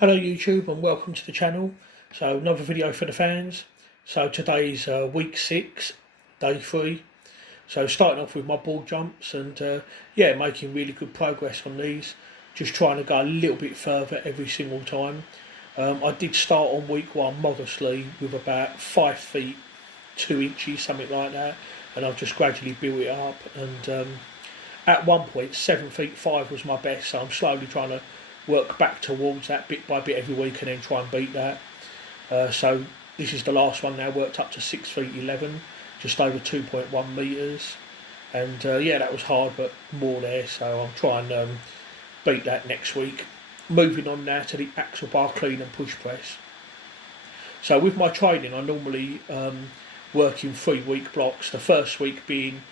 Hello YouTube and welcome to the channel. So another video for the fans. So today's week 6, day 3. So starting off with my ball jumps and yeah, making really good progress on these. Just trying to go a little bit further every single time. I did start on week 1 modestly with about 5 feet 2 inches, something like that. And I've just gradually built it up and at one point 7 feet 5 was my best, so I'm slowly trying to work back towards that bit by bit every week and then try and beat that. So this is the last one now, worked up to 6 feet 11, just over 2.1 metres, and yeah, that was hard but more there, so I'll try and beat that next week. Moving on now to the axle bar clean and push press. So with my training I normally work in 3-week blocks, the first week being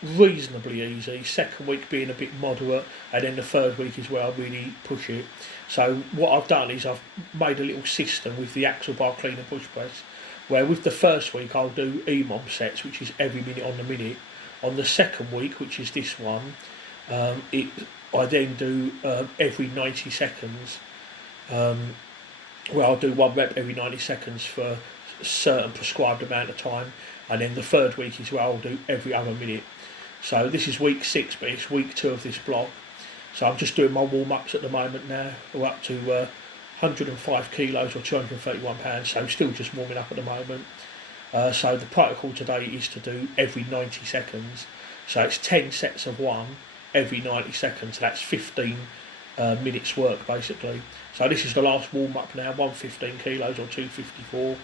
reasonably easy, second week being a bit moderate, and then the third week is where I really push it. So what I've done is I've made a little system with the axle bar clean and push press, where with the first week I'll do EMOM sets, which is every minute on the minute. On the second week, which is this one, I then do every 90 seconds, where I'll do 1 rep every 90 seconds for a certain prescribed amount of time, and then the third week is where I'll do every other minute. So this is week 6, but it's week 2 of this block. So I'm just doing my warm-ups at the moment now. We're up to 105 kilos or 231 pounds, so still just warming up at the moment. So the protocol today is to do every 90 seconds. So it's 10 sets of 1 every 90 seconds. That's 15 minutes work basically. So this is the last warm-up now, 115 kilos or 254.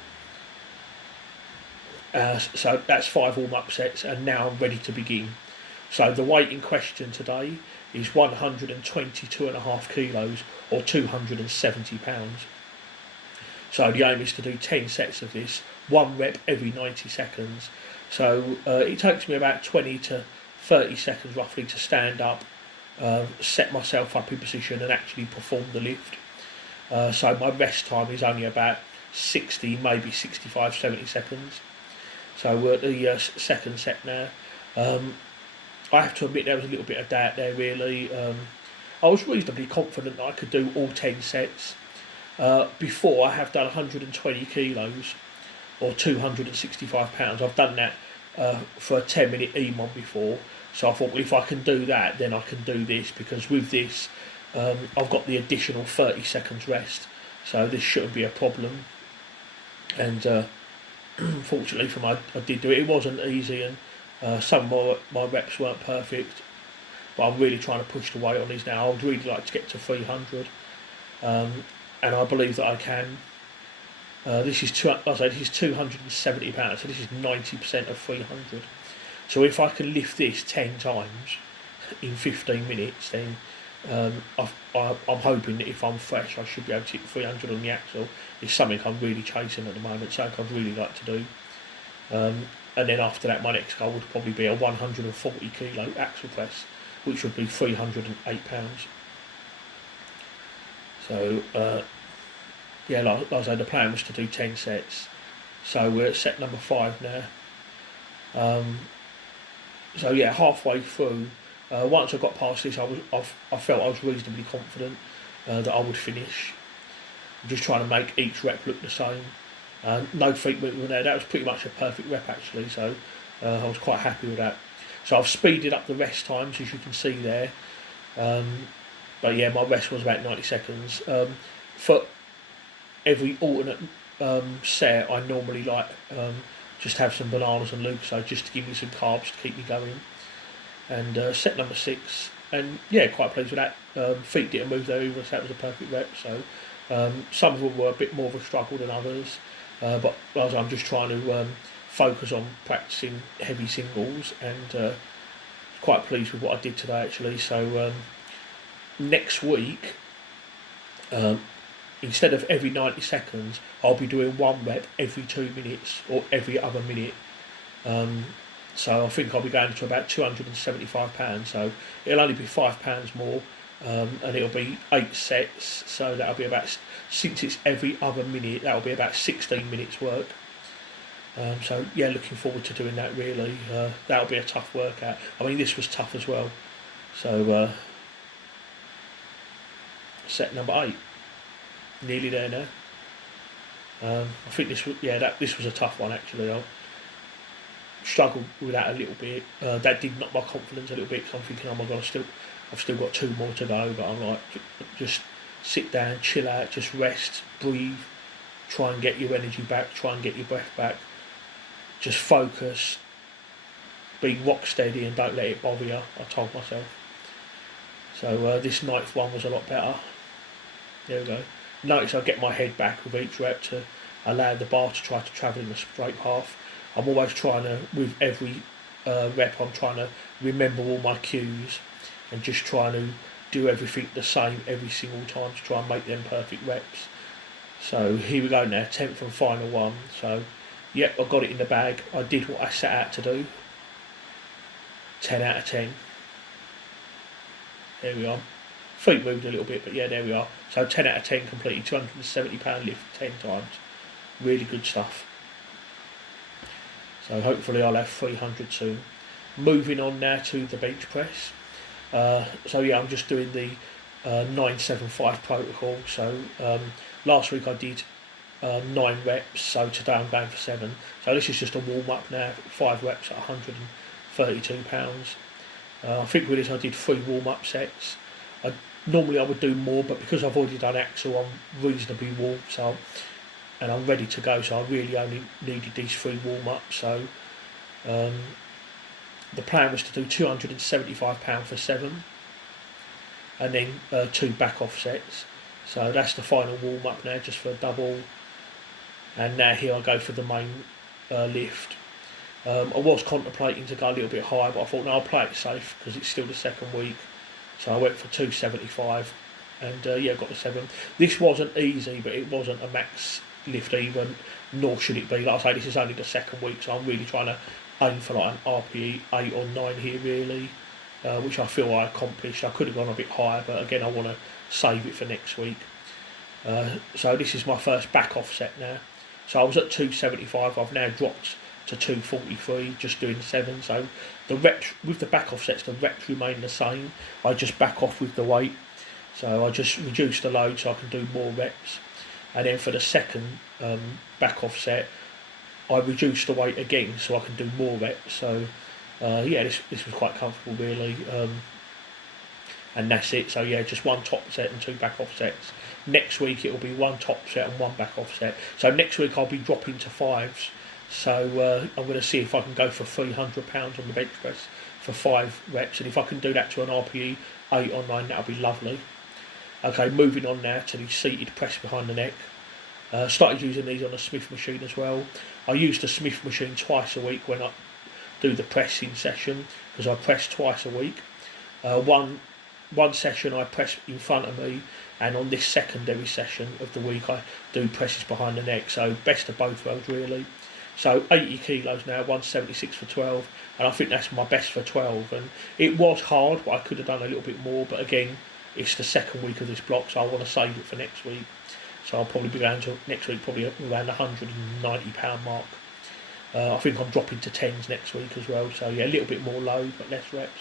So that's 5 warm-up sets, and now I'm ready to begin. So the weight in question today is 122.5 kilos or 270 pounds. So the aim is to do 10 sets of this, 1 rep every 90 seconds. So it takes me about 20 to 30 seconds roughly to stand up, set myself up in position and actually perform the lift. So my rest time is only about 60, maybe 65, 70 seconds. So we're at the second set now. I have to admit there was a little bit of doubt there really. I was reasonably confident that I could do all 10 sets. Before I have done 120 kilos or 265 pounds. I've done that for a 10-minute EMOM before. So I thought, well, if I can do that, then I can do this, because with this I've got the additional 30 seconds rest. So this shouldn't be a problem. And fortunately for me, I did do it. It wasn't easy, and some of my reps weren't perfect, but I'm really trying to push the weight on these now. I would really like to get to 300, and I believe that I can. This is 270 pounds, so this is 90% of 300. So if I can lift this 10 times in 15 minutes, then I'm hoping that if I'm fresh, I should be able to hit 300 on the axle. It's something I'm really chasing at the moment, something I'd really like to do. And then after that, my next goal would probably be a 140 kilo axle press, which would be 308 pounds. So yeah, like I said, the plan was to do 10 sets. So we're at set number 5 now. So yeah, halfway through, once I got past this, I felt I was reasonably confident that I would finish. I'm just trying to make each rep look the same. No feet movement there. That was pretty much a perfect rep actually, so I was quite happy with that. So I've speeded up the rest times, as you can see there. But yeah, my rest was about 90 seconds. For every alternate set, I normally like just have some bananas and Lucozade just to give me some carbs to keep me going. And set number 6, and yeah, quite pleased with that. Feet didn't move there either, so that was a perfect rep. So some of them were a bit more of a struggle than others, but I'm just trying to focus on practicing heavy singles, and quite pleased with what I did today actually. So next week, instead of every 90 seconds, I'll be doing 1 rep every 2 minutes or every other minute. So I think I'll be going to about 275 pounds. So it'll only be 5 pounds more, and it'll be 8 sets. So that'll be about, since it's every other minute, that'll be about 16 minutes work. So yeah, looking forward to doing that really. That'll be a tough workout. I mean, this was tough as well. So set number 8. nearly there now. I think this was a tough one actually. I struggled with that a little bit. That did knock my confidence a little bit because I'm thinking, oh my god, I've still got 2 more to go. But I'm like, just sit down, chill out, just rest, breathe, try and get your energy back, try and get your breath back. Just focus, be rock steady, and don't let it bother you. I told myself. So this 9th one was a lot better. There we go. Notice I get my head back with each rep to allow the bar to try to travel in a straight path. I'm always trying to, with every rep, I'm trying to remember all my cues and just trying to do everything the same every single time to try and make them perfect reps. So here we go now, 10th and final one. So yep, I got it in the bag. I did what I set out to do. 10 out of 10. There we are. Feet moved a little bit, but yeah, there we are. So 10 out of 10 completed, £270 lift 10 times. Really good stuff. So hopefully I'll have 300 soon. Moving on now to the bench press. So yeah, I'm just doing the 975 protocol. So last week I did 9 reps, so today I'm going for 7. So this is just a warm up now, 5 reps at £132. I think with this I did 3 warm up sets. Normally I would do more, but because I've already done axle, I'm reasonably warm, and I'm ready to go. So I really only needed these 3 warm ups. So the plan was to do £275 for 7, and then 2 back off sets. So that's the final warm up now, just for a double. And now here I go for the main lift. I was contemplating to go a little bit higher, but I thought no, I'll play it safe because it's still the 2nd week. So I went for 275, and yeah, got the 7. This wasn't easy, but it wasn't a max lift even, nor should it be. Like I say, this is only the 2nd week, so I'm really trying to aim for like an RPE 8 or 9 here really, which I feel I accomplished. I could have gone a bit higher, but again I want to save it for next week. So this is my first back off set now. So I was at 275, I've now dropped to 243, just doing 7. So the reps with the back off sets, the reps remain the same. I just back off with the weight. So I just reduce the load so I can do more reps. And then for the 2nd back off set, I reduce the weight again so I can do more reps. So yeah, this was quite comfortable really. And that's it. So yeah, just 1 top set and 2 back off sets. Next week it will be 1 top set and 1 back off set. So next week I'll be dropping to 5s. So I'm going to see if I can go for £300 on the bench press for 5 reps, and if I can do that to an RPE 8 or 9, that'll be lovely. Okay, moving on now to the seated press behind the neck. Started using these on the Smith machine as well. I use the Smith machine twice a week when I do the pressing session, because I press twice a week. One session I press in front of me, and on this secondary session of the week I do presses behind the neck. So best of both worlds really. So 80 kilos now, 176 for 12, and I think that's my best for 12. And it was hard, but I could have done a little bit more. But again, it's the 2nd week of this block, so I want to save it for next week. So I'll probably be going to next week, probably around the £190 mark. I think I'm dropping to 10s next week as well. So yeah, a little bit more load, but less reps.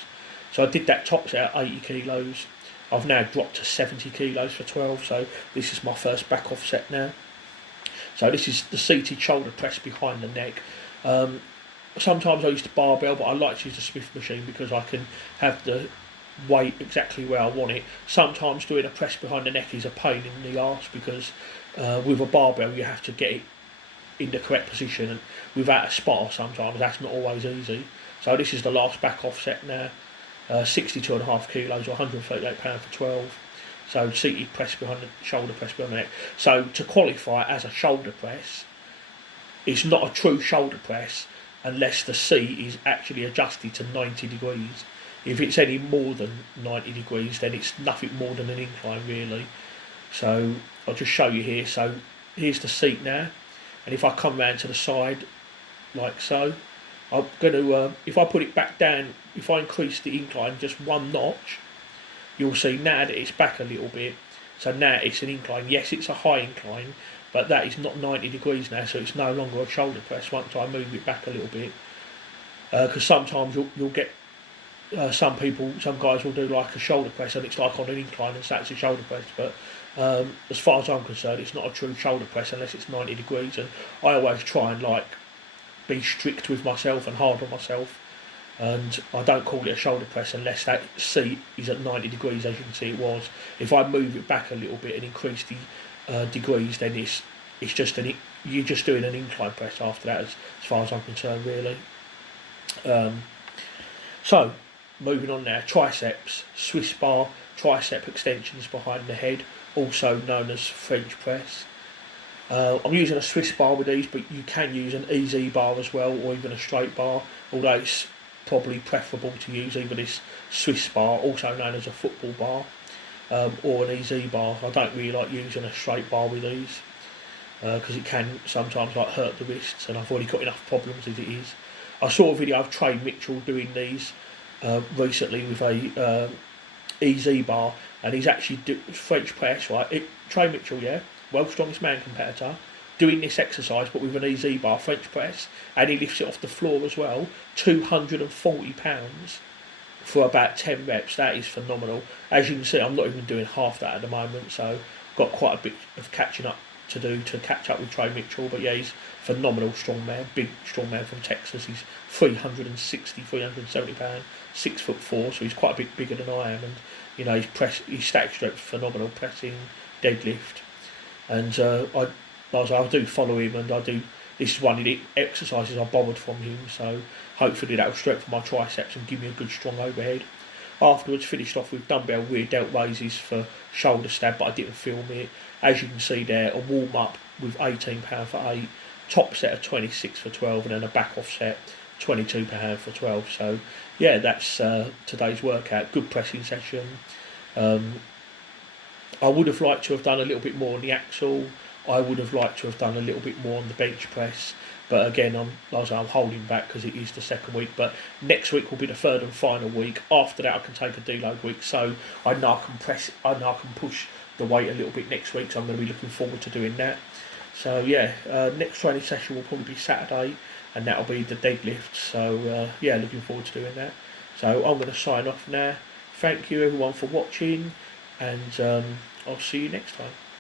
So I did that top set at 80 kilos. I've now dropped to 70 kilos for 12. So this is my first back off set now. So this is the seated shoulder press behind the neck. Sometimes I use the barbell, but I like to use the Smith machine because I can have the weight exactly where I want it. Sometimes doing a press behind the neck is a pain in the arse because with a barbell you have to get it in the correct position, and without a spotter sometimes that's not always easy. So this is the last back off set now. 62.5 kilos or £138 for 12. So seated press behind the shoulder press behind the neck. So to qualify as a shoulder press, it's not a true shoulder press unless the seat is actually adjusted to 90 degrees. If it's any more than 90 degrees, then it's nothing more than an incline really. So I'll just show you here. So here's the seat now, and if I come round to the side like so, I'm going to, if I put it back down, if I increase the incline just 1 notch, you'll see now that it's back a little bit. So now it's an incline. Yes, it's a high incline, but that is not 90 degrees now, so it's no longer a shoulder press once I move it back a little bit. Because sometimes you'll get some guys will do like a shoulder press and it's like on an incline and so it's a shoulder press, but As far as I'm concerned, it's not a true shoulder press unless it's 90 degrees, and I always try and like be strict with myself and hard on myself. And I don't call it a shoulder press unless that seat is at 90 degrees, as you can see it was. If I move it back a little bit and increase the degrees, then it's just you're just doing an incline press after that, as far as I'm concerned, really. So, moving on now, triceps, Swiss bar, tricep extensions behind the head, also known as French press. I'm using a Swiss bar with these, but you can use an easy bar as well, or even a straight bar, although it's probably preferable to use either this Swiss bar, also known as a football bar, or an easy bar. I don't really like using a straight bar with these, because it can sometimes like hurt the wrists, and I've already got enough problems as it is. I saw a video of Trey Mitchell doing these recently with a easy bar, and he's actually French press, right? Trey Mitchell, yeah, world's strongest man competitor, doing this exercise but with an easy bar, French press, and he lifts it off the floor as well, £240 for about 10 reps. That is phenomenal. As you can see, I'm not even doing half that at the moment, so got quite a bit of catching up to do to catch up with Trey Mitchell. But yeah, he's phenomenal strong man, big strong man from Texas. He's 370 pounds, 6'4", so he's quite a bit bigger than I am, and you know his static strength phenomenal, pressing, deadlift, and I do follow him, and this is one of the exercises I borrowed from him, so hopefully that will strengthen my triceps and give me a good strong overhead. Afterwards, finished off with dumbbell rear delt raises for shoulder stab, but I didn't film it. As you can see there, a warm up with £18 for 8, top set of 26 for 12, and then a back off set, £22 for 12. So yeah, that's today's workout. Good pressing session. I would have liked to have done a little bit more on the axle. I would have liked to have done a little bit more on the bench press, but again, I'm holding back because it is the second week. But next week will be the third and final week. After that, I can take a deload week, so I know I can push the weight a little bit next week. So I'm going to be looking forward to doing that. So yeah, next training session will probably be Saturday, and that'll be the deadlift. So yeah, looking forward to doing that. So I'm going to sign off now. Thank you everyone for watching, and I'll see you next time.